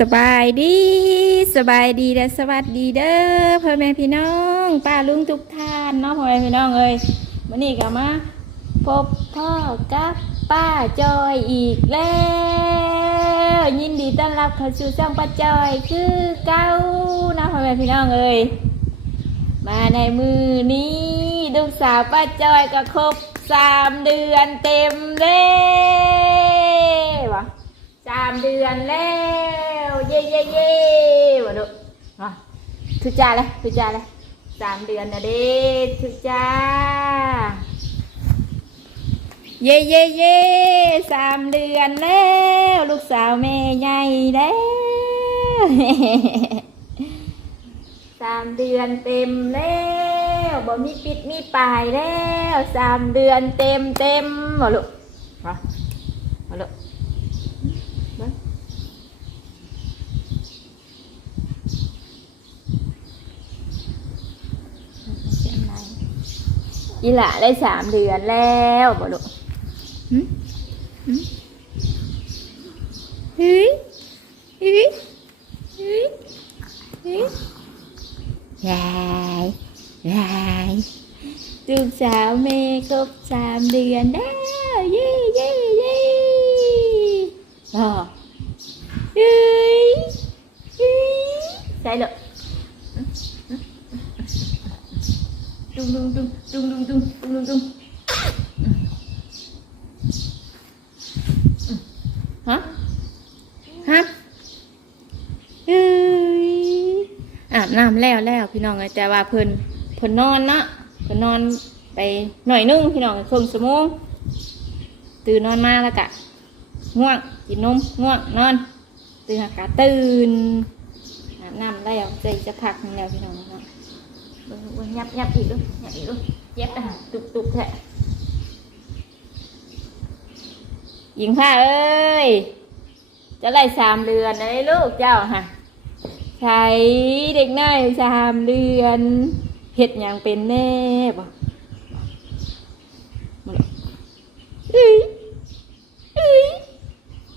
สบายดีสบายดีและสวัสดีเด้อพ่อแม่พี่น้องป้าลุงทุกท่านเนาะพ่อแม่พี่น้องเอ้ยวันนี้ก็มาพบพ่อกับป้าจอยอีกแล้วยินดีต้อนรับเข้าสู่ช่องป้าจอยคือเก้านะพ่อแม่พี่น้องเอ้ยมาในมือนี้ลูกสาวป้าจอยก็ครบสามเดือนเต็มแล้ววะ สามเดือนแล้วเย่เย่เย่มาดูมาทุจ้าเลยทุจ้าเลยสามเดือนนะเด้ทุจ้าเย่เย่เย่สามเดือนแล้ว ลูกสาวแม่ใหญ่แล้วสามเดือนเต็มแล้วบ่มีปิดมีปลายแล้วสามเดือนเต็มเต็มมาลูกมามาลูก เบิ่งเสียงอะไร อีหละได้สามเดือนแล้วบ่ลูกหึหึเฮ้ยเฮ้ยเฮ้ยเฮ้ยยายยายลูกสาวแม่ครบสามเดือนแล้วเย้เย้เย้อ๋อเฮ้ยเฮ้ยใส่เลย ดุงดุงดุงดุงดุงดุงดุงดุงดุงฮะฮะเฮ้ยอาบน้ำแล้วแล้วพี่น้องเอ้ยแต่ว่าเพิ่นเพิ่นนอนเนาะเพิ่นนอนไปหน่อยนึงพี่น้องครึ่งชั่วโมงตื่นนอนมาแล้วกะง่วงกินนมง่วงนอนตื่นอากาตื่นอาบน้ำแล้วใจจะพักแล้วพี่น้อง mình nhập nhập gì luôn nhập gì luôn. Dép ra, tụt tụt thế. Dừng Hoa ơi, Cháu lại xàm lườn đấy, lúc cháu hả? Thầy địch này xàm lườn Hiệt nhàng bên nè, bỏ. Ý Ý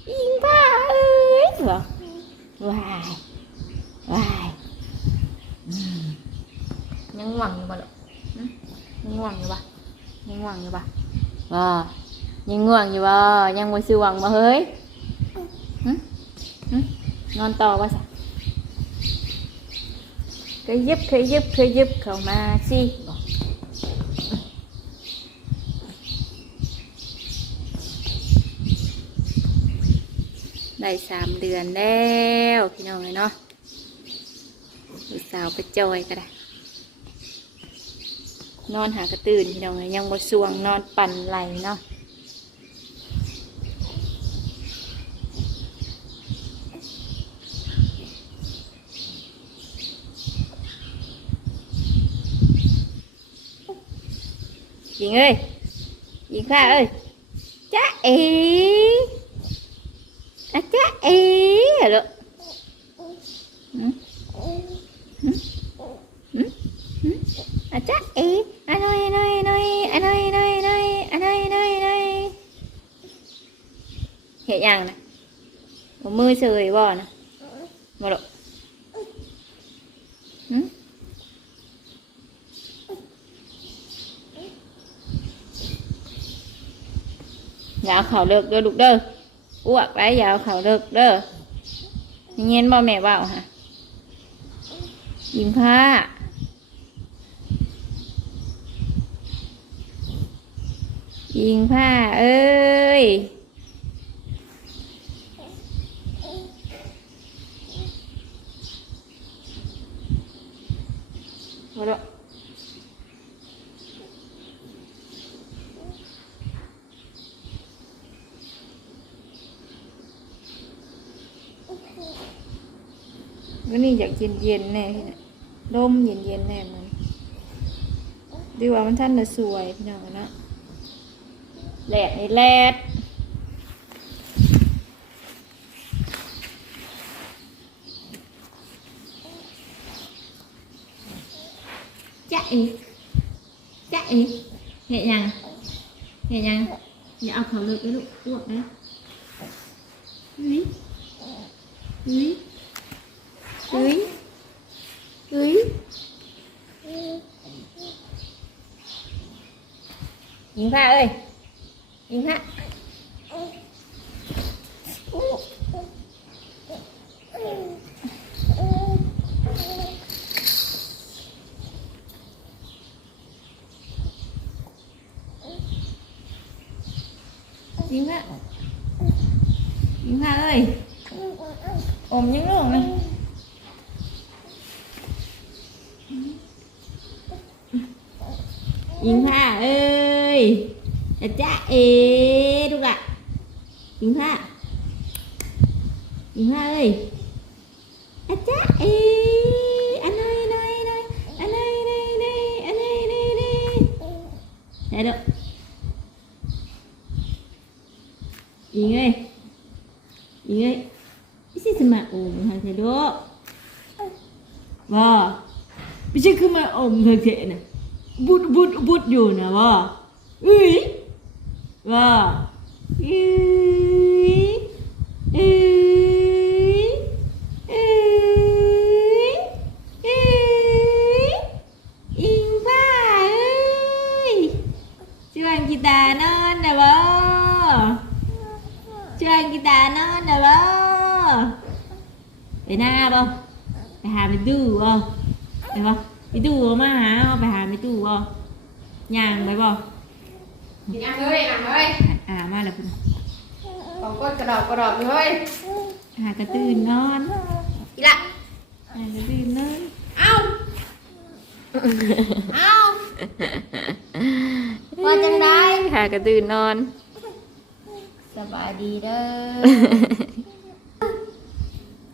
Yên ba ơi, Bỏ. Hoài Hoài. ยังหวังอยู่บ่ลูกยังหวังอยู่บ่ยังหวังอยู่บ่บ่ยังง่วงอยู่บ่ยังบ่สิหวังบ่เฮ้ยนอนต่อวะสัเคยยิบเคยยิบเคยยิบเข้ามาสิบอกได้สามเดือนแล้ว พี่น้องเลยเนาะสาวไปจอยก็ได้ นอนหากระตื่นพี่น้องยังบ่สวงนอนปั่นไหลเนาะยิงเอ้ยยิงข้าเอ้ยจ๊ะเอ๋อะจ๊ะเอ๋เหรอหืมหืมหืมหืมอะจ๊ะเอ๋อะหน่อยหน่อยหน่อยอะหน่อยหน่อยหน่อยอะหน่อยหน่อยหน่อย เห็นยังนะเอามือเสยบ่นะมาหรอกอย่าเอาเขาเลิกเด้อลูกเด้ออ้วกไปอย่าเอาเขาเลิกเด้อเงี้ยบ่แม่ว่าฮะยิงผ้ายิงผ้าเอ้ย มาแล้ววันนี้อยากเย็นเย็นแน่พี่นะลมเย็นเย็นแน่มันดีว่ามันท่านน่ะสวยพี่น้องนะแหลดในแหลด chạy. Chạy. Nhẹ nhàng. Nhẹ nhàng. Nhẹ học khẩu lực cái lúc uống đấy. Dưới dưới dưới dưới Yến Hoa ơi. Yến Hoa ยิ้มละอุ้ยอุ้ยผ้าเอ้ยยิงผ้ายิงผ้ายิงผ้าเอ้ยอมยังลูกไหมยิงผ้าเอ้ยจ้าเอ๋ลูกอะยิงผ้ายิงผ้าเอ้ยอาจ้าเอ๋อันไหนไหนไหนอันไหนไหนไหนอันไหนไหนไหนไหนลูกยิงเอ้ยยิงเอ้ยไม่ใช่สมาโอมทางเธอดูว่าไม่ใช่ คือมาอมเธอเถอะนะ บุดบุดบุดอยู่นะว่าอุ้ยว่าอุ้ยอุ้ยอุ้ยอุ้ยอิงฟ้าเอ้ยชวนกีตาร์นอนนะบ่ชวนกีตาร์นอนนะบ่ไปหน้าบ่ไปหาไปดูบ่ไปบ่ไปดูบ่มาหาบ่ไปหาไปดูบ่ย่างไปบ่ ยังเฮ้ยนะเฮ้ย อ่ามาแล้วคุณ ของก้นกระดอกกระดอกเฮ้ย หากระตื่นนอน อีละ หากระตื่นนอน เอ้าเอ้าว่าจังได้ หากระตื่นนอน สบายดีเด้อ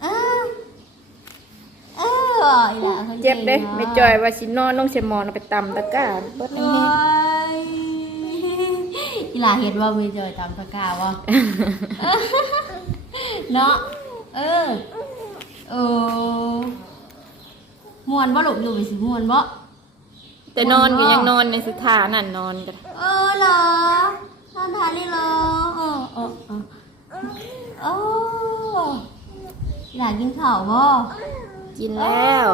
เอ้าเอ้าอีละคน เจ็บเด้ไม่จ อยว่าสินอนลงเสมอนเอาไปตำตะกร้าเบิดโอ้แห้งยอีละเห็นว่าไม่จอยตามตะกร้าวะเนาะเออเออมวนบ่หลบอยู่ไปสิมวนบ่ๆแต่นอนก็ยังนอนในสถานั่นนอนกันเออเหรอท่านทานนี่เหรอเออเออเออโอ้อยากกินข้าวบ่กินแล้ว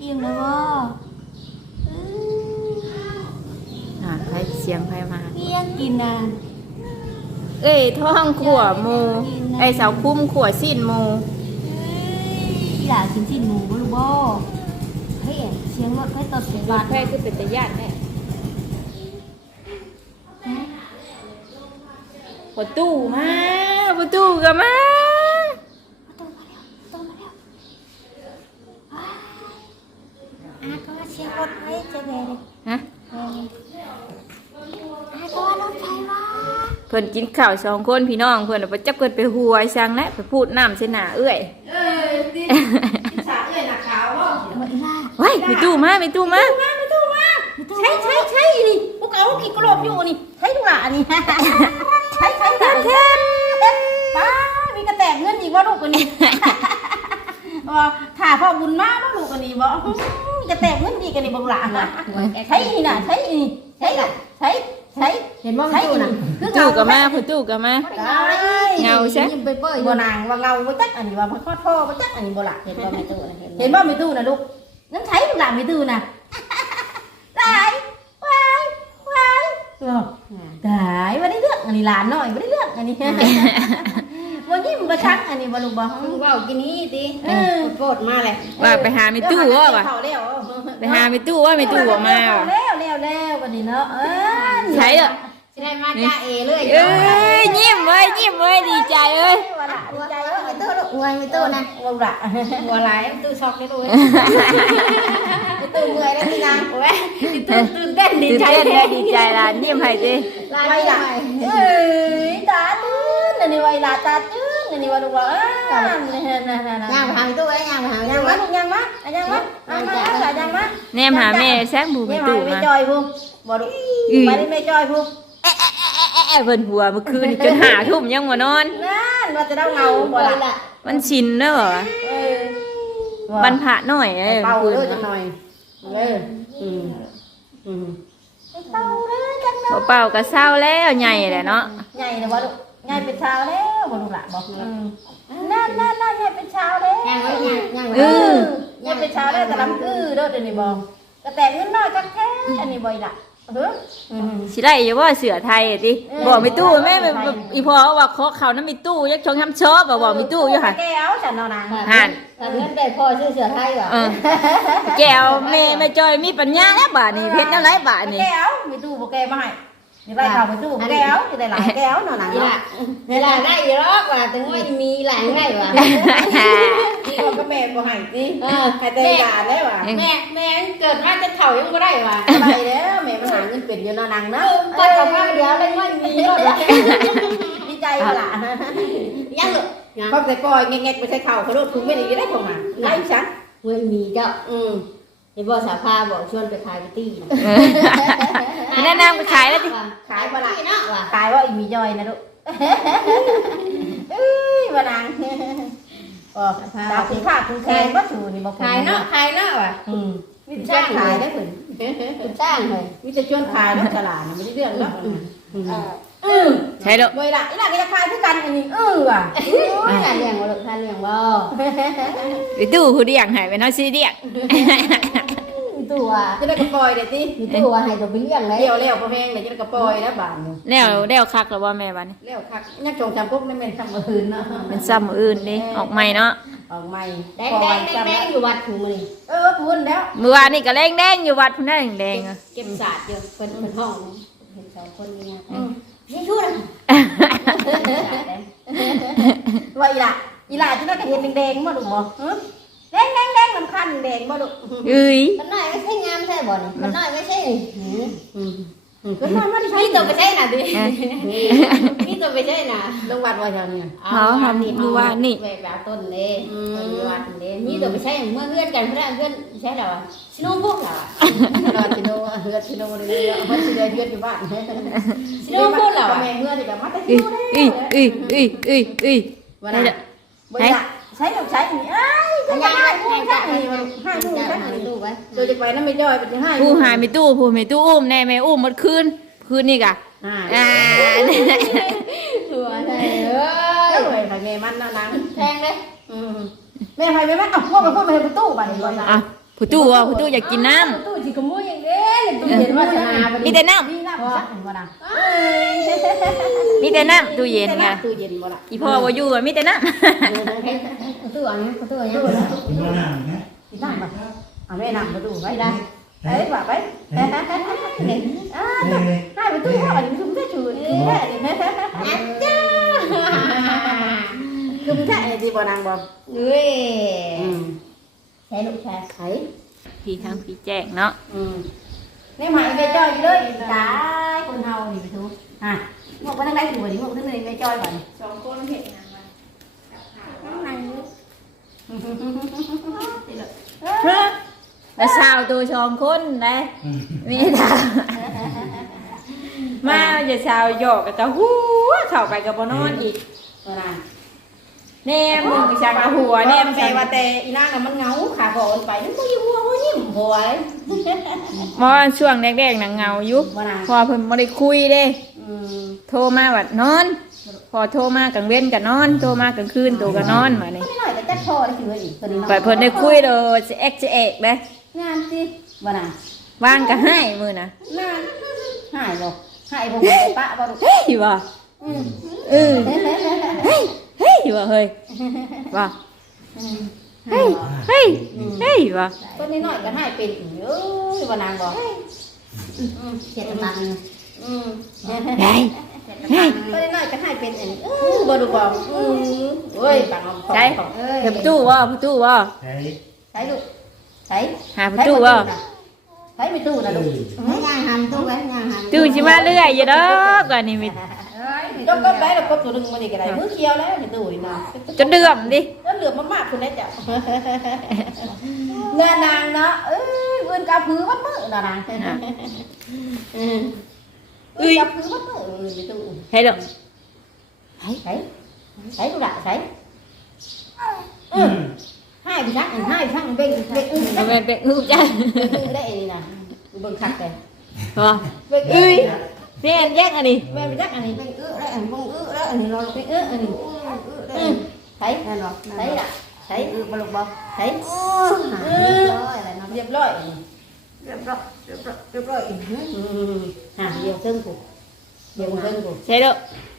อิ่มแล้วบ่เออ อ่าใคร เสียงใครมาเที่ยงกินน่ะเอ้ยท้องขวหมูไอ้สาวคุ้มขวสิ้นหมูเอ้ยอยากกินชิ้นหมูบ่ลูกบ่เฮ้ยเสียงรถไฟตดเสียงบาดแพ้คือเป็นตะยานแน่ประตูมาประตูก็มา ประตูมาแล้วประตูมาแล้วว้ายอาก็ว่าเสียงรถไฟจะแดง ฮะ อาก็ว่ารถไฟว่า เพิ่นกินข้าวสองคนพี่น้องเพิ่นเอาไปจับเพิ่นไปหัวสั่งและไปพูดน้ำใส่หน้าเอื้อยเอ้ยดิสาเอ้ยนักข่าวบ่อีล่าว้ายมีตู้มามีตู้มามาไม่ตู้มาใช่ใช่ใช่นี่พวกเอากี่กรอบอยู่นี่ใช่ดูล่ะนี่ใช่ใช่ใช่ใช่ป้ามีกระแตกเงินอีกว่าลูกคนนี้ว่าถ่าพ่อบุญมากว่าลูกคนนี้บ่มีกระแตกเงินดีกันนี่บ่ล่ะใช่นี่น่ะใช่นี่ใช่น่ะใช่ ใช่เห็นบ่ใช่นี่คือตู้เก่าก็มาเพิ่นตู้ก็มาเงาใช่ยิ้มไปเป้ยบ่นางว่าเงาบ่จักอันนี้ว่าพ่อพ่อบ่จักอันนี้บ่ล่ะเห็นบ่ไม่ตู้นะเห็นบ่ไม่ตู้นะลูกนั่นใช้ลูกหลานไม่ตู้นะตายวายวายตายบ่ได้เรื่องอันนี้หลานน้อยบ่ได้เรื่องอันนี้บ่ยิ้มบ่ชักอันนี้บ่ลูกบ่มึงเว่ากินนี้ดิเออโปรดมาเลยว่าไปหามีตู้ว่าว่ะเข้าแล้วไปหามีตู้ว่ามีตู้บ่มาว่ะแล้วแล้วแล้วบัดนี้เนาะเออ ใช้เด้อจะได้มาจ้าเอเลยเอ้ยยิ้มเว้ยยิ้มเว้ยดีใจเอ้ยว่าล่ะดีใจว่าไปตู้ลูกอวยไปตู้นะว่าล่ะหัวไหลายตู้ช็อกได้ด้วยไปตู้เมื่อยแล้วพี่นางโอ้ยตื่นตื่นเต้นดีตื่นใจเต้นเลยดีใจล่ะยิ้มให้ดิลายไว้ใหล่ะญ่เอ้ยตาตื้นอันนี้ไว้ล่ะตาตื้นอันนี้ว่าลูกว่าเอ้ยนั่นๆๆๆย่างไปหาตู้เลยย่างไปหายังตู้มาลูกยังมาอะยังมาอะมาอะยังมาแนมหาแม่แซงบูมีแม่มาตู้ไม่มาจอยพุ่ง บ่ลูกไปได้แม่จอยพุ่งเอ๊ะเอ๊ะเอ๊ะเอ๊ะเอ๊ะเพิ่นหัวเมื่อคืนนี่จนหาทุ่มยังบ่นอน นั่นว่าจะได้เงาบ่ล่ะมันชินเด้อเออบันพระหน่อยเอ้ยเป่าเมื่อเด้คือนจังหน่อยเอออืมอืมเป่าเด้อจังหน่อยบ่เป่าก็เศร้าแล้วใหญ่แหละเนาะใหญ่นะบ่ลูกใหญ่เป็นชาวแล้วบ่ลูกล่ะบ่อืมนั่นนั่นนั่นใหญ่เป็นชาวแล้วย่างไว้ย่างย่างเอไว้อยังเป็นชาวแล้วแต่ลำอื้อเด้อเดี๋ยวนี้บอกกระแตกเงินน้อยจักแท้อันนี้บ่อยละ เอเฮ้ยอืมสิได้อยู่ว่าเสือไทยอะติบอกมีตู้แม่แบบแบบอีพอว่าขอเขานั้นมีตู้ยักชงทำชอบบอกบอกมีตู้อยู่ค่ะแก้วฉันเอานางหันถ้าเงินได้พ่อซื้อเสื้อไทยว่ะเออแก้วแม่แม่จอยมีปัญญาแล้วบาทนี่เพชรน้ำไรบาทนี่ แก้วมีตู้บ่แก้วมาให้ นี่ไรข่าวมีตู้บ่แก้วนี่ได้หลายแก้วเนาะนางอีหเนาะล่ะเวลาได้อีรอกว่ะถึงว่ามีหลายไงว่ะนี่ก็ก็แม่บ่ให้สิเออให้แต่ยาได้ว่ะแม่แม่เกิดมาจะเฒ่ายังบ่ได้ว่ะอะไรแล้วแม่มันหาเงินเป็นอยู่เนาะนางเอเนาะอก็เฒ่ามาเดียวเลยว่ามีรถว่ะดีใจล่ะยังเหรอยังพอแต่ปล่อยแงกๆไปใส่ข้าวเขาโดดทุ่งไม่ได้ได้ผมอะไล่ฉันเว้ยมีเจ้าอืม ไอ้บ่สาภาบอกชวนไปขายกะตี้นะอันนั้นนำไปขายแล้วดิ ขายบ่ล่ะเนาะว่ะขายว่าอีมีจอยนะลูกเอ้ยว่านางอ๋อดาวคุณค่าคุณแทนว่าถูนี่บ่ขายเนาะขายเนาะว่ะอืมมีแต่ชวนขายได้เพิ่นคุณจ้างเลยมีแต่ชวนขายแล้วตลาดน่ะไม่ได้เรื่องเนาะ อืมเอออืมใช่ดอกเวลาอีหล่ะก็จะขายคือกันอันนี้เออว่ะท่านเลี้ยงบ่ลูกท่านเลี้ยงบ่มีตู้ผู้เดียงให้เป็นเนาะสิเดียงมีตัวจะได้กระปล่อยเด้ติมีตัวให้ตัวไปเลี้ยงเลยเลี้ยวแล้วบ่แพงเดี๋ยวจะได้กระปล่อยนะบาทนึงแล้วแล้วคักแล้วว่าแม่บ้านนี่เลี้ยวคักยังจงจำพวกนั่นแม่นทำอื่นเนาะเป็นซ้ำมื้ออื่นนี่ออกใหม่เนาะออกใหม่แดงแดงแดงแดงอยู่วัดถูมือนี่เออพูนแล้วเมื่อวานนี่ก็แรงแดงอยู่วัดพุ่นได้แดงๆอะเก็บศาสตร์อยู่เพิ่นเพิ่นห้องเห็นสองคนนี่นี่ ชู้นะว่าอีหล่ะอีหล่ะจะได้กระเห็นแดงๆบ่ลูกบ่ฮะแดงแดงแดงลำคันแดงบ่ลูกเอ้ยมันน้อยไม่ใช่งามใช่บ่นี่มันน้อยไม่ใช่นี่ อืมอืมก็มามาดิใช้นี่ตัวไม่ใช่น่ะดินี่ตัวไม่ใช่น่ะลงวัดว่าจังเนี่ยเขาทำดูว่านี่แหวกแบบต้นเลยต้นวัดเลยนี่ตัวไม่ใช่เมื่อเพื่อนกันเพื่อนเพื่อนใช่หรอชิโนพวกหรอรอชิโนเฮือดชิโนเลยเนี่ยมันสิได้เฮือดอยู่บ้านชิโนพวกหรอก็แม่เฮือดนี่ก็มาแต่เอ้ชิยโนเอ้ยเอ้ยเอ้ยเอ้ยเอ้ยว่าได้น่ะละบ่อยาก ใช้ลูกใช้นี่เอ้ยจะได้ให้ใช้นี่ว่าให้ลูกใช้นี่ดูไว้โดยจะไปนั้นไม่ย่อยเป็นให้ผู้หาไม่ตู้ผู้ไม่ตู้อุ้มแน่ไม่อุ้มหมดคืนคืนนี่กะอ่าอ่าตัวใช่เอเอ้อยไปแม่มันนะนางแทงเลยอืมแม่ไปแม่มันเอาพวกไปพวกไปประตูบ้านนี่บ่ล่ะอะผู้ตู้ว่าผู้ตู้อยากกินน้ตู้สิขโมยอย่าง เด้ตู้เย็นว่าชนะบ่ำมีแต่น้มีน้ำซักบ่ล่ะำมีแต่น้ำตู้เย็นไงตู้เย็นบ่ล่ะอีพ่อว่าอยู่อะมีแต่น้ตัวอันนี้ตัวอันนี้คุณว่าน้ำนะสิน้ำบ่เอาแม่น้ำประตูไว้ได้เอ้ยว่าไปอ่าเฮ้ยให้ประตูว่าอันนี้คือได้ชูนี่แท้นี่จ้าคือมันแท้นี่สิบ่นางบ่เฮ้ยอืมใช้ลูกชายไผำพี่ทางพี่แจ้งเนาะอืม นี่หมายไปจ้อยอยู่เลยตายคนเฮานี่ไปทุอะบอกว่าทางใดถึงบ่นี่บอกทางใดไปจ้อยบ่นี่สองคนเห็นนะแล้วสาวตัวสองคนนะอืมมีทางมาจะสาวหยอกกับตาหัวเข้าไปกับบนอนอีกบ่นางแน่มึงไปช่างเอาหัวแน่แน่มึงใจช่างว่าแต่อีนางน่ะมันเหงาขาบ่อนไปมันบ่อยู่หัวบ่ยิ้ มหัวเลยมอช่วงแรกๆน่ะเหงาอยู่บ่นางพอเพิ่นบ่ได้คุยเด้ อืมโทรมาว่านอน พอโทรมากลางเว้นก็นอน โทรมากลางคืนตัวก็นอนมานี่ไม่น้อยแต่จัดพอได้ถืออีกตัวนี้ปล่อยเพิ่นได้คุยเด้อสิเอ็กสิเอกเด้งานสิบ่นางว่างก็ให้มื้อน่ะนานหายบ่หายบ่ไปปะบ่ลูกเฮ้ยว่ะอืมเออเฮ้ยเฮ้ยว่ะเฮ้ยว่ะ เฮ้ยเฮ้ยเฮ้ยว่ะคนนี้น้อยก็หายเป็นอีกเอ้ยบ่นางบ่เขียนตังอืมเฮ้ยเฮ้ยก็ได้น้อยก็ให้เป็นอันนี้เออบ่ดูบ่อือเอ้ยปังเอาของใช่ของเอ้ยเดี๋ยวประตู้ว่าประตู้ว่าใช้ใช้ลูกใช้หาประตู้ว่าใช้ไม่ตู้นะลูกไม่ย่างหันตู้ไว้ย่างหันตู้สิมาเรื่อยอยู่ดอกว่านี่มี จกก็ได้แล้วก็ตัวหนึงมันนี่ก็ได้มือเคี้ยวแล้วไม่ตู้นี่นะจนเดือมดิแล้วเหลือมากๆคุณแน่จ้ะเงินนางเนาะเอ้ยเงินกาพื้นวัดมือนะนางอืมเอ้ยกาพื้นวัดมือเออไม่ตู้ให้ดอกใช้ใช้ใช้ลูกละใช้อืมให้ไปชักให้ไปชักเบ่งเบ่งอึ้งแม่เป็นฮู้จ้ะได้นี่นะเบิ่งคักแต่บ่เบิ่งเอ้ย แม่นแยกอันนี้แม่ไปจักอันนี้เป็นอื้อได้อันบงอื้อแล้วอันนี้เราไปเอออันนี้อื้อได้อืมใช้นั่นหรอใช้ละใช้อื้อมาลงบ่ใช้โอ้เอเออออะไรเนาะเรียบร้อยเรียบร้อยเรียบร้อยเรียบร้อยอืมหาเดียวเทิงกูเดียวเทิงกูใช่เด้อ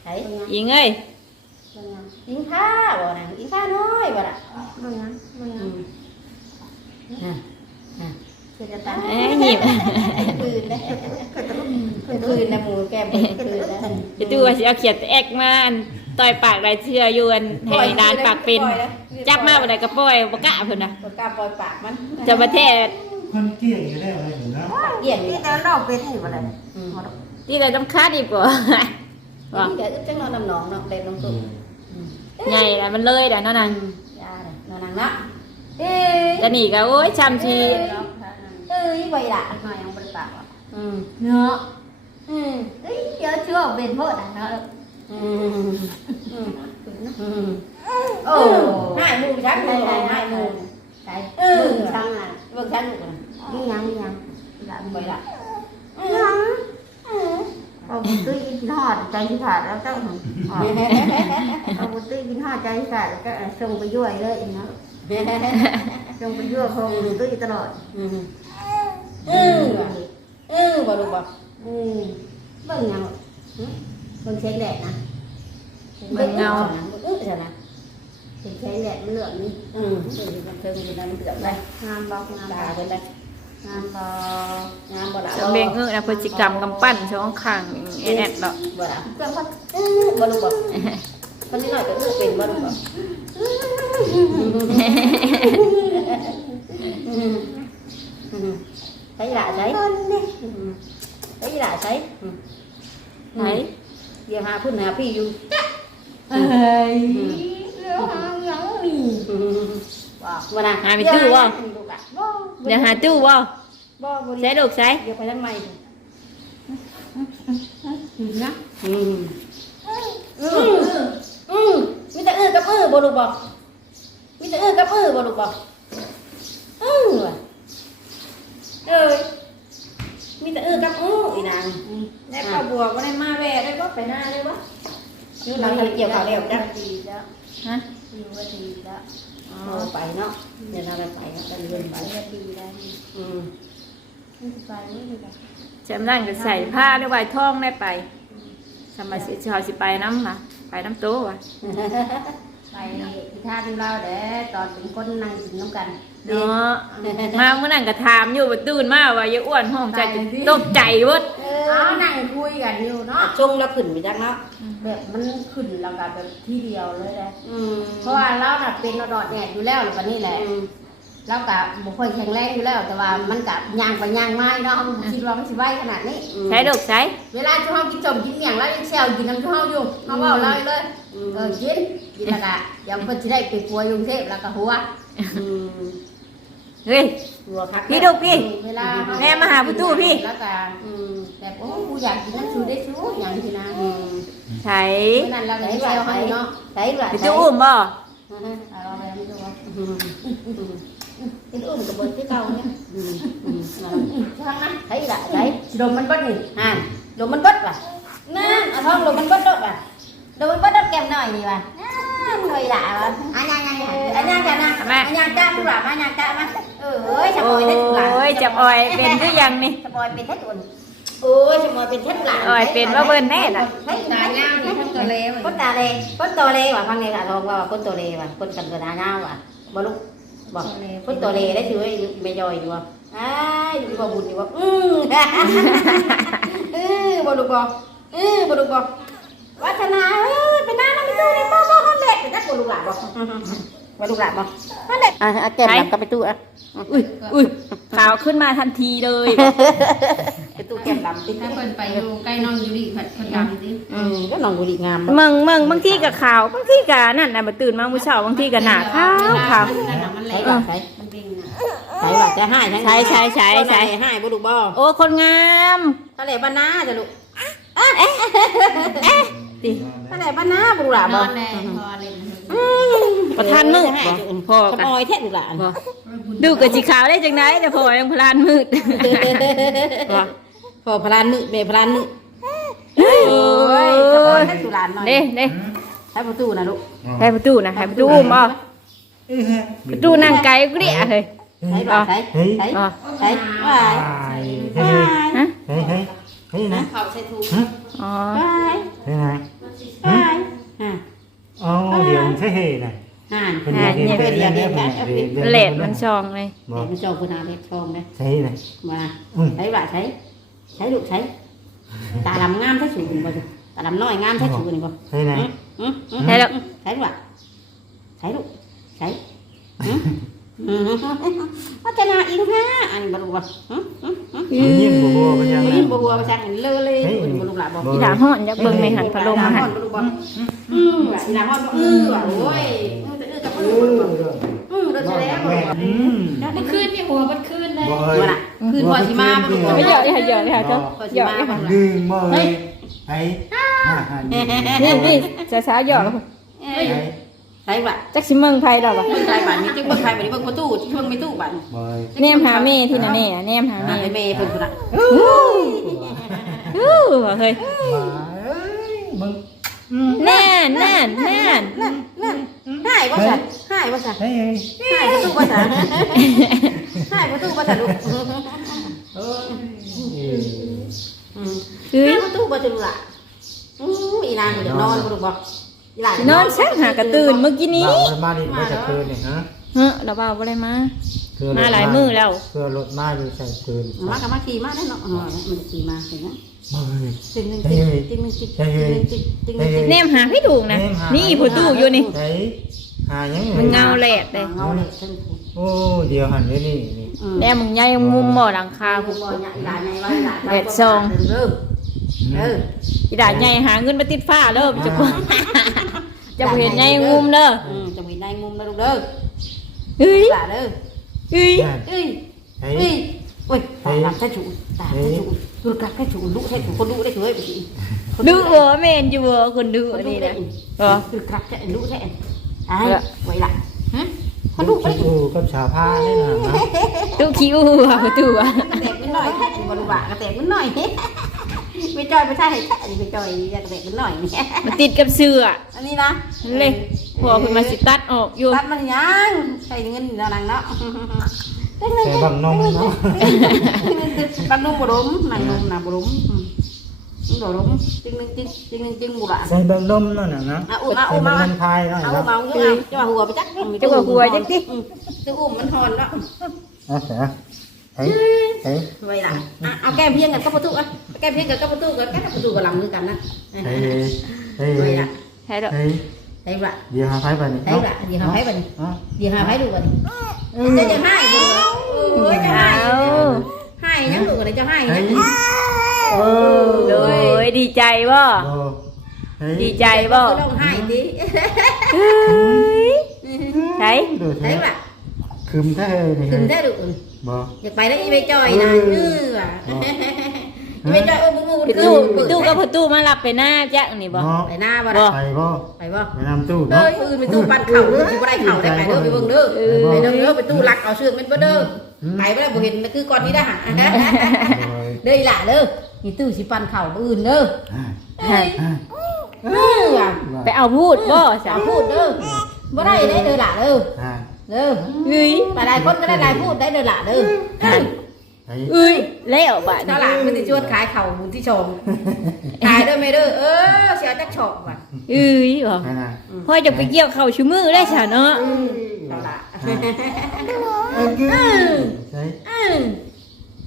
ไอ้ยิงเอ้ยกินข้าวบ่นะกินข้าวน้อยบ่ล่ะบ่ยังบ่อืยังมอะอะ เกิดจะตายเอ้ยหยิบคืนได้คืนนะหมูแก้มคืนได้เดี๋ยวดูว่าสิเอาเขียดแอกมานต่อยปากได้เชื่อยู่อันให้ดานปากเป็นจับมาบ่ได้ก็ปล่อยบ่กล้าเพิ่นน่ะบ่กล้าปล่อยปากมันจะประเทศคนเกี้ยงอยู่ได้อะไรผมนะเกลียดนี่นี่แต่เราเป็นให้บ่ได้ที่เราต้องคาดอีกกว่ว่านี่ก็จังนอนน้ำหนองเนาะเต็มลงตู้ใหญ่แล้วมันเลยแล้วนาะนางยาเลยนอนนังเนาะเอ้ยจะหนีก็โอ้ยช้ำที เอ้ยไวละมายังบ่ได้ปากอะอืมเนาะอืมเอ้ยเดี๋ยวชั่วเป็นโพดอะเนาะอืมอืมอืมโอ้ให้หมูชักให้ให้หมูใช่เออช่างอะเบิ่งชักหมูนี่ยังนี่ยังละไวละยังเอาบุตรกินทอดใจที่ขาดแล้วก็เอาบุตรกินทอดใจที่ขาดแล้วก็ส่งไปยั่วเลยเนาะส่งไปยั่วคงบุตรตลอดอืม เออเออบ่ลูกบ่อืมเบิ่งยังเบิ่งเช็คแดดนะเออจ้ะนะเช็คแดดมันเหลืองนี่อืมเออมันเทิงอยู่นั่นเดือดเลยงามบอกงามตาบอกเป็นไรงามบอกงามบ่ล่ะสมเบงเออนะพฤติกรรมกำปั้นช่องข้างแอดแอดดอกบ่ล่ะเจ้าพ่อเออบ่ลูกบ่คนนี้หน่อยก็คือเป็นบ่ลูกบ่ใช้ ละใช้คนเนี่ยใช้ละใช้ไหนเดี๋ยวหาพุ่นหาพี่อยู่เอ้ยเรื่องยังมีบ่น่ะหาไปตู้บ่บ่เดี๋ยวหาตู้บ่บ่บ่ใช้ลูกใช้เดี๋ยวไปทางใหม่นะอืมอืมอืมมีแต่อื้อกับอื้อบ่ลูกบ่มีแต่อื้อกับอื้อบ่ลูกบ่อื้อว่ะ เอ้ยมีแต่อื้อกับอื้ออีนางได้ข้าวบัวก็ได้มาแว่ได้ก็ไปหน้าได้บ่อยู่หลังทะเลเกี่ยวกับแล้วจ้ะดีแล้วฮะอยู่ก็ดีแล้วอ๋อไปเนาะเดี๋ยวเราไปไปนะกันเรียนไปก็ดีแล้วอืมนี่ไปไม่ดีแล้วจำนั่งก็ใส่ผ้าด้วยใบท่องได้ไปสมัยสิชอยสิไปน้ำมาไปน้ำโต๊ะว่ะไปที่ท่าที่เราเด้ตอนเป็นคนนั่งกินน้ำกัน เนาะมาเมื่อนั้นก็ถามอยู่ว่าตื่นมาว่าอย่าอ้วนห้องใจจะตกใจเวิดเอานั่งคุยกันอยู่เนาะชงแล้วขึ้นไปจังเนาะแบบมันขึ้นแล้วกันแบบที่เดียวเลยแหละอืมเพราะว่าเราน่ะเป็นระดอดแดดอยู่แล้วหรือว่านี่แหละอืมเรากะบุคคลแข็งแรงอยู่แล้ว แต่ว่ามันกะย่างไปย่างมาเนาะคิดว่ามันสิไหวขนาดนี้ใช้ลูกใช้เวลาจุเฮากินจมกินอย่างแล้วยังแซวกินน้ำจุเฮาอยู่เฮาเว้าเลยเลยเออกินกินแล้วกะยังเพิ่นสิได้ไปปัวอยกรุงเทพแล้วก็หัวอืม เฮ้ยหัวคักพี่ดุกพี่เวลาเฮแม่มาหาผู้ตู้พี่ แล้วก็อืมแบบโอ้กูอยากกินน้ำชูได้ชูอย่างที่นะอืมใช้เมื่อนั้นเราก็ได้แซวให้เนาะใช่ป่ะไปตู้อุ้มบ่เอาเราไปไม่รู้ว่าอืมอืมกินอุ้มกับบนที่เก่าเนี่ยอืมอืมนั่นช่างนะใช่ละใช่ดมมันก็นี่อ่านลมมันเบิดป่ะนั่นเอาท้องดมมันก็ดดอะดม มันก็ดดแก้มหน่อยนี่ว่ะหน่อยละวะอันยังยังอันยังกันนะอันยังจ้าผู้หลานอันยังจ้ามาเออเอ้ยสโอปอยได้ทุกหลาน้ยจับออยเป็นหรือยังนี่สปอยเป็นแท้ตุนโอ้ยสมอเป็นเทปหลังออยเป็นว่าเบิ่นแน่น่ะเฮ้ยตาเงานี่ทั้งตัวเลวคนตาเลคนโตเลว่ะฟังเลยค่ะทองว่าคนโตเลว่ะคนกันตัวหน้าเงาว่ะบ่ลูกบอกคนโตเลได้ชื่อว่าไม่ย่อยอยู่ ว่ะอ้ายดูบ่บุญอยู่ว่ะอืมเออบ่ลูกบ่เออบ่ลูกบ่วัฒนาเอ้ยเป็นหน้าน้ำตู้นี่บ่บ่ฮอนเล็ดเป็นนักบ่ลูกหลานบ่บ่ลูกหลานบ่ฮอนเล็ดอะแก้มหลังกับไปตู้อะอุ้ยอุ้ยขาวขึ้นมาทันทีเลยไปตู้แก้มลำติถ้าเพิ่นไปอยู่ใกล้น้องยูริเพิ่นเพิ่นดำดิอืมก็น้องบุรีงามเมืองเมืองบางที่ก็ขาวบางที่ก็นั่นน่ะมาตื่นมามื้อเช้าบางที่ก็หน้าขาวขาวนั่นน่ะมันใช่เละป่ะใช่มันเป็นน่ะใช่ป่ะจะให้ใช่ใช่ใช่ใช่ให้บ่ลูกบ่โอ้คนงามทะเลบ้านนาจ้ะลูกติทะ เลบ้านนาบ่ลูกหลานนบ่อนแน่พอเล่นประทานมืดบ่พ่อขกันโมยแท้ลูกหลานบ่ดูกับสีขาวได้จังไดแต่พ่อยังพลานมืดบ่พอพลานมือแม่พลานมือโอ้ยขโมยแท้ลูกหลานหน่อยเด้เด้ให้ประตูนะลูกให้ประตูนะให้ประตูอุ้มบ่เอ้ยฮะประตูนั่งไกลกูเด้เฮ้ยเใช้บ่ใช้เฮ้ยใช้อ๋อใช้ว้ายเฮ้ยว้ายฮะเฮ้ยเฮ้ยเฮ้ยนะเขาใช้ถูกอ๋อว้ายเฮ้ยนะ ว้ายฮะอ๋อเดี๋ยวใช่เฮ้ยนะห่านเป็นเดียวเดียวเดียวเดียวเลดมันชองเลยบอเดี๋ยกวมันจองคุณอาเล็กชมเลยใช่เลยมาอืมใช้บ่ใช้ใช้ลูกใช้ตาดำงามใช้สูงบ่ตาดำน้อยงามใช้สูงนี่บ่ใช่นะอืมอืมใช่แล้วใช้บ่ใช้ลูกใช้อืมอืม ว่าจะนาอิงฮะอันบ่รู้บ่อืมอืมอืมยิ้มบัวบัวยังยิ้มบัวๆไปจังเลอะเลยบ่รู้ล่ะบ่อีหลาห่อนอยากเบิ่งในหันพัดลมมาหันอืมว่ะอีหลาพ่อบอกอือว่ะโอ้ยอือจะอือกับพ่อลูกอือโดนแล้วแม่อืมมันขึ้นนี่หัวมันขึ้นเลยบ่บ่เฮ้ยล่ะคืนพอสิมาบ่รู้ไม่หยอดเลยค่ะหยอดเลยค่ะก็หยอดเลยค่ะดึงบ่เฮ้ยไอ้ฮ่าฮ่านี่นี่นี่สาวๆหยอดแล้วเอ้ยไอ้ ใช่ป่ะจักสิเมืองไผดอกว่ะเบิ่งใครบ้านนี้จังเบิ่งใครบ้านนี้เบิ่งประตูที่เบิ่งไม่ตู้บ้านบ่เฮ้ยแนมหาแม่ที่น่ะแน่แนมหาอ่าแม่ให้แม่เพิ่นพุ่นน่ะอู้เฮ้ยมาเอ้ยมึงแน่นแน่นแน่นหายบ่ซั่นหายบ่ซั่นเฮ้ยหายประตูบ่ซั่นหายประตูบ่ซั่นลูกเอ้ยอืมเอ้ยหายประตูบ่ซั่นลูกล่ะอู้อีนางเดี๋ยวนอนบ่ลูกบ่อี หลานนอนซักหากระตื่นเมื่อกี้นี้บ่าวมาดิไม่จะคืนนี่ฮะเฮ้อเราบ่าวบ่ได้มามาหลายมื้อแล้ว เพื่อรถมาอยู่ใส่คืนมากับมาขี่มาได้เนาะเออมันขี่มาเห็นไหมบ่เฮ้ยตึงนึงตึงตึงนึงตึงนึงตึงตึงนึงตึงแนมหาให้ถูกนะ นี่ผู้ตู้อยู่นี่ ไหนหายังไงมันเงาแหลกเลยเงาเลยตึงโอ้เดียวหันไว้นี่นี่ แนมมึงใหญ่มุมบ่อหลังคาคุผู้ณบ่ใหญ่หลานใหญ่ว่าหลานเออเอออีด่าใหญ่หาเงินมาติดฟ้าเด้อจะบ่จะบ่เห็นใหญ่มุมเด้ออืมจะมีในมุมนะลูกเด้อเฮ้ยหลานเด้อเฮ้ยเอ้ยเฮ้เอ้ยยโอ้ยตาหลับแค่ฉุตาแค่ฉุดูกักแค่ฉุลุกแค่ฉุคนลุกได้เฉยดื้อเออแม่นอยู่เออคนดื้อนี่นะเออดูกักแค่ลุกแค่ไอ้ไว้ละฮะคนลุกไปคิดอูกับชาวผ้าได้นะนะตู้คิวอะประตูอะกระแตกนิดหน่อยบอลลูบะกระแตกนิดหน่อย ไม่จอยไม่ใช่แค่ไม่จอยกระแตกนิดหน่อยเนี่ยมาติดกับเสื้ออันนี้นะเลยหัวเพิ่นมาสิตัดออกอยู่ตัดมันยังใช้เงินเรานังเนาะใส่บังนมเนาะบังนุ่มบรุมนังนุ่มนะบรุมบรุมจริงจริงจริงจริงบุระใส่บังนมนั่นน่ะนะเอาอุ้มเอาใส่อุ้มบังมานมพายหน่อยเอานะมาอุ้มจะมาหัวไปจักจะอุ้มมันหอนเนาะอะเสียเฮ้ยเฮ้ยไว้ละเอาแก้เพียงกันกับประตูอะแก้เพียงกันกับประตูกันแก้ประตูกับหลังมือกันนะเฮ้ยเฮ้ยไว้ละใช่ดอกเฮ้ยไอ้บะเดี๋ยวหาไฟไปนี่ไอ้บะเดี๋ยวหาให้บันอ๋อเดี๋ยวหาให้ดูบันจะ จะให้ดูเอ้ยจะเอาให้ให้ยังดูกันจะให้เฮ้ยัยงโอ้โดยดีใจบ่โอ้เฮ้ยดีใจบ่ต้องให้ดิเฮ้ยใช่ดูไอ้เท่บะคืมแท้นี่ถึงได้ดู บ่ อยากไปแล้วอีเมจอยนะเออว่ะอีเมจอยเออบูบูประตูประตูกับประตูมารับไปหน้าจ๊ะนี่บ่ เนาะไปหน้าบ่บ่ไปบ่ไปบ่ไปนำตู้เอ้เนาะยอื่นไปตู้ปั้นเข่าสิบ่ได้เข่าได้ไปเด้อไปเบิ่งเด้อไปเด้อเด้อไปตู้รักเอาเชือกมันบ่เด้อไปบ่ได้บ่เห็นคือก่อนนี้ได้ห่ะโดยเด้ออีหล่ะเด้อมีตู้สิปั้นเข่าบ่อื่นเด้อฮะเออว่ะ ไปเอาพูดบ่สาสาววพูดเด้อบ่ได้เด้อเด้อล่ะเด้ออ่า เด้อเฮ้ยไปหลายคนก็ได้หลายพูดได้เด้อล่ะเด้อเฮ้ยเอ้ยแล้วบาดเจ้าหลานมันสิชวนขายเข่าบุญที่ชมขายเด้อแม่เด้อเออเสียจักชอบว่ะเอ้ยบ่นั่นน่ะพ่อจะไปเกี่ยวเข้าชูมือได้ซะเนาะเจ้าหลานเอ้ยคือใช่อือ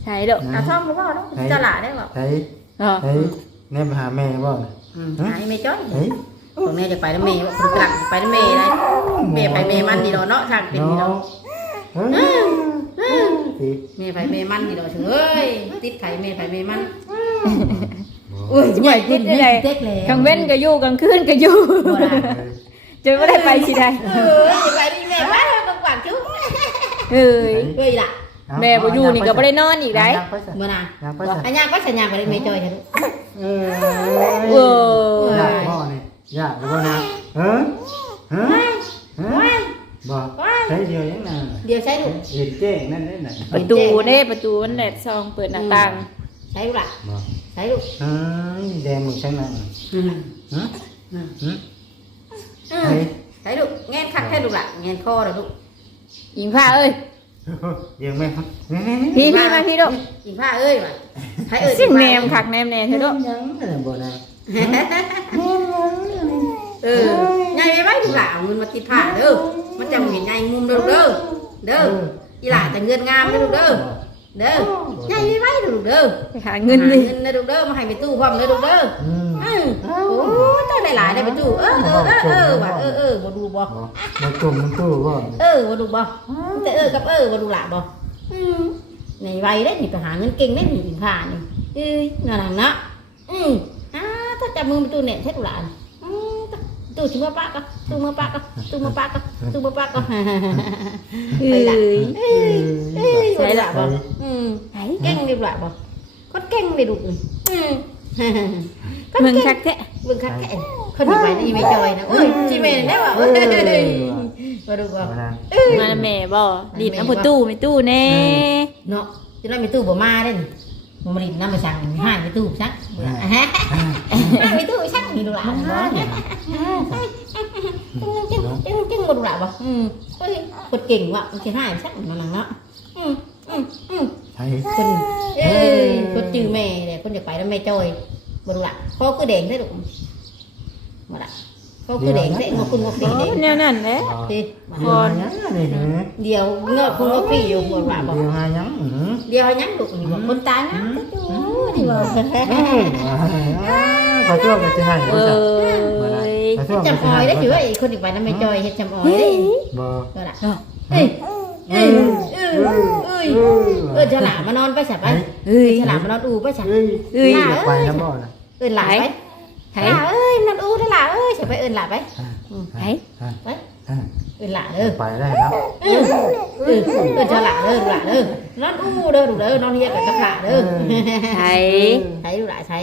ใช่ดอกเอาท่องรู้บ่เนาะเจ้าหลานได้บ่ใช่อ๋อเฮ้ยแม่ไปหาแม่บ่อืมหายแม่จ้อย เฮ้ยตรงนี้จะไปแล้วแม่ว่าคุณกลับไปแล้วแม่เลยแม่ไปแม่มันดีดอกเนาะทางเป็นดีดอกเฮ้ยสิแม่ไปแม่มันดีดอกเอ้ยติดไข่แม่ไปแม่มันอุ้ยใหญ่ขึ้นใหญ่เด็กแล้วกลางเว้นก็อยู่กลางคืนก็อยู่บ่ได้จะไม่ได้ไปสิได้เออจะไปดีแม่บ้านบางกว่างจุ๊บเอ้ยเฮ้ยล่ะแม่บ่อยู่นี่ก็บ่ได้นอนอีกได้เมื่อน่ะอยากไปอันยาก็สัญญาไปเลยแม่จ้อยเถอะเอโอ้อ ยากบ่นี่อยากหรือบ่นะเออฮะฮะบ่ใช้เดียวยังน่ะเดี๋ยวใช้ดูเห็นแจ้งนั่นได้น่ะประตูเด้ประตูมันแดดซองเปิดหน้าต่างใช้ดูล่ะบ่ใช้ดูเฮ้ยแดงมึงใช่ไหมอืมฮะอืมฮะอืมเฮ้ยใช้ดูแงนคักแค่ดูล่ะแงนคอเด้อลูกหญิงผ้าเอ้ยเลี้ยงแม่ครับพี่พี่มาพี่ลูกกินผ้าเอ้ยว่ะให้เอ้ยเสิ่งแนมคักแนมแน่เถอะลูกยังอะไรบ่นะ เออใหญ่ไว้ดูหล่ะเอาเงินมาติดผ้าเด้อมันจะเห็นใหญ่งุมเด้อเด้อเด้ออีหล่าแต่เงินงามเด้อลูกเด้อเด้อใหญ่ไว้ดูลูกเด้อไปหาเงินหาดิเงินเด้อลูกเด้อมาให้ไปตู้พร้อมเด้อลูกเด้ออืมอือโอ้ต้องได้หลายได้ไปตู้เออเออเออเออว่ะเออเออบ่ดูบ่มาจุ่มมันตู้บ่เออบ่ดูบ่แต่เออกับเออบ่ดูหล่ะบ่อืมในไวได้นี่ไปหาเงินเก่งได้นี่กินผ้านี่เอ้ยนั่นน่ะเนาะอืออ่าถ้าจับมือไปตู้เนี่ยเฮ็ดหลานอือ ตู้ชิมาปากก็ตู้มาปากก็ตู้มาปากก็ตู้มาปากก็เอ้ยเอ้ยเอ้ยบ่ดูหล่ะบ่อืมไหนเก่งดีหล่ะบ่คนเก่งเลยลูกนี่อืมเมืองคักแท้เบิ่งคักแก่คนอยู่ไปนี่ไม่จอยนะโอ้ยจีเมนได้ว่ะเอ้ยมาดูบ่มานะมาแม่บ่ดิดน้ำผู้ตู้ไม่ตู้แน่เนาะจะได้มีตู้บ่มาเด้นบ่ มาดินน้ำมาสั่งให้มีตู้ซักฮะมีตู้ซักมีดูหลานบ่จึงจึงจึงบ่ดูหลานบ่อืมเฮ้ยคนเก่งว่ะมันสิให้ซักมันนั่งเนาะอืมอืมอืมใช่คนเอ้ยคนจื้อแม่เนี่ยคนอยากไปแล้วแม่จอยบ่ดูหลานพ่อคือแดงได้ลูกบ่ล่ะ พ่อคือแดงได้งอคุณงอแดโอ้งแนวนั้นแหละดิเดี๋ยวหายังนี่ฮะเดี๋ยวเงาคุณงอพี่อยู่บ่ว่าบ่เดี๋ยวหายังอืมเดี๋ยวยังลูกนี่บ่คนตายนะนี่บ่ขอโทษก็สิให้เอ้ยขอโทษจำออยได้ถือว่าไอ้คนอีกไปนั้นไม่จอยเฮ็ดจำออยได้บ่ก็ล่ะเอ้ยเอ้ยเอ้ยเอ้ยเออฉลามมานอนไปซะไปเอ้ยฉลามมานอนอูไปซะเอ้ยเอ้ยไปนะบ่นะเอิ้นหลาไปไหนหลาเอ้ยนอนอูได้หลาเอ้ยสิไปเอิ้นหลาไปไหนไปเอิ้นหลาเออไปได้แล้วเออเออเอิ้นฉลามเด้อหลาเด้อนอนอูเด้อดูเด้อนอนเฮียกับกระขาเด้อไหนใช้ดูหลาใช้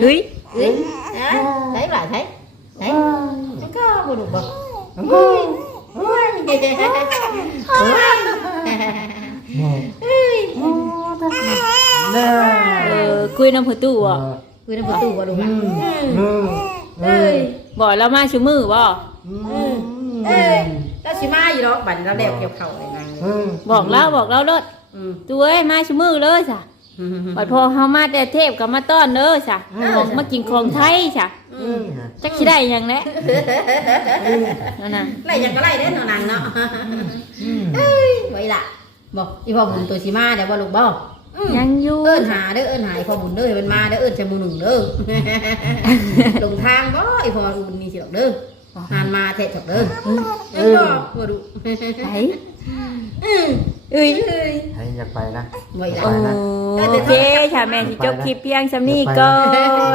เฮ้ยเอ้ยนะ thấy bà thấy thấy nó có bộ đủ bọc แน่เออคุยน้ำผู้ตู้ บ่ Ui nó bộ tủ bộ đủ อื bọc มอืมเอ้ยบอกเรามาชูมือบ่อืม Ê Nó chỉ mai gì đó Bánh nó đẹp kiểu khẩu này này อืมบอกเราบอกเราเด้อ Ừ ตัวเอ้ยมาชูมือเลยจ้ะบัดพอเฮามาแต่เทพก็มาต้อนเด้อจ้ะของมากินของไทยจ้ะอืมจักสิได้หยังแหละนั่นน่ะ Này chẳng có này đấy nó nàng nọ อืม Vậy lạ Bọc Ý phò bùn tôi chỉ mai để bao lục bao ยั งอยู่ ơn hà đó ơn hà ý phò bùn đó bên ma đó ơn cho mù nùng đó Đồng thang đó ý phò bùn đi chỉ đọc đó Hàn ma thệ thật đó Ừ đó Bộ đủ ไหน Ừ เอ้ ยให้อยากไปนะ Vậy โอ้ lạ โอเคค่ะแม่สิจบคลิปเพียงสำนี้ก่อ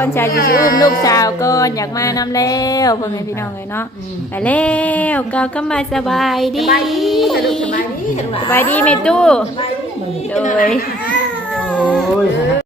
นชาจิอุ้มลูกสาวก่อนอยากมานำแล้วพ่อแม่พี่น้องเลยเนาะไปแล้วก็ก็มาสบายดี สบายดีสนุกสบายดีสบายดีแม่ตู้ บายดี โดย โอ้ย